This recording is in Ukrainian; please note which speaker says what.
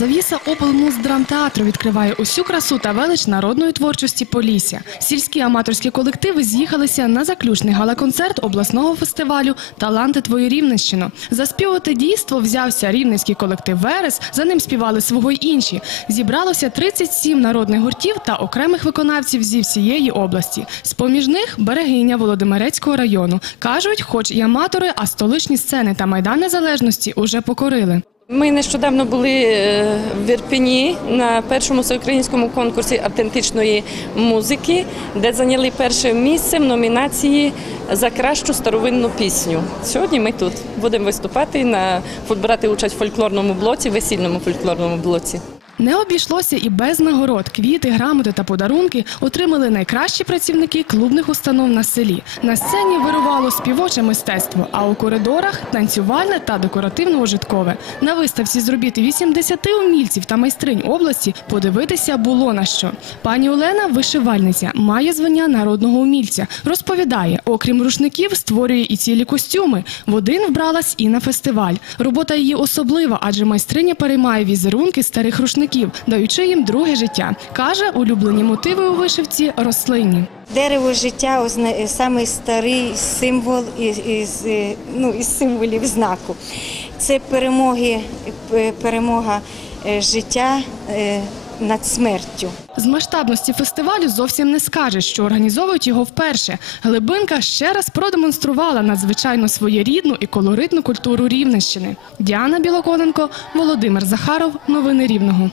Speaker 1: Завіса облмуздрамтеатру відкриває усю красу та велич народної творчості Полісся. Сільські аматорські колективи з'їхалися на заключний гала-концерт обласного фестивалю Таланти твої Рівненщино. Заспівати дійство взявся рівненський колектив Верес. За ним співали свого й інші. Зібралося 37 народних гуртів та окремих виконавців зі всієї області. З поміж них берегиня Володимирецького району. кажуть, хоч і аматори, а столичні сцени та майдан незалежності уже покорили.
Speaker 2: Ми нещодавно були е, в Ірпені на першому всеукраїнському конкурсі автентичної музики, де зайняли перше місце в номінації за кращу старовинну пісню. Сьогодні ми тут будемо виступати на брати участь в фольклорному блоці, весільному фольклорному блоці.
Speaker 1: Не обійшлося і без нагород. Квіти, грамоти та подарунки отримали найкращі працівники клубних установ на селі. На сцені вирувало співоче мистецтво, а у коридорах танцювальне та декоративно-ужиткове. На виставці з робіт 80 умільців та майстринь області подивитися було на що. Пані Олена, вишивальниця, має звання народного умільця. Розповідає, окрім рушників, створює і цілі костюми. В один вбралась і на фестиваль. Робота її особлива, адже майстриня переймає візерунки старих рушників, даючи їм друге життя. Каже, улюблені мотиви у вишивці рослинні.
Speaker 3: Дерево життя озна- самий старий символ із, е, ну, із символів знаку. Це перемоги, е, перемога е, життя е, над смертю.
Speaker 1: З масштабності фестивалю зовсім не скажеш, що організовують його вперше. Глибинка ще раз продемонструвала надзвичайно своєрідну і колоритну культуру Рівненщини. Діана Білоконенко, Володимир Захаров. Новини Рівного.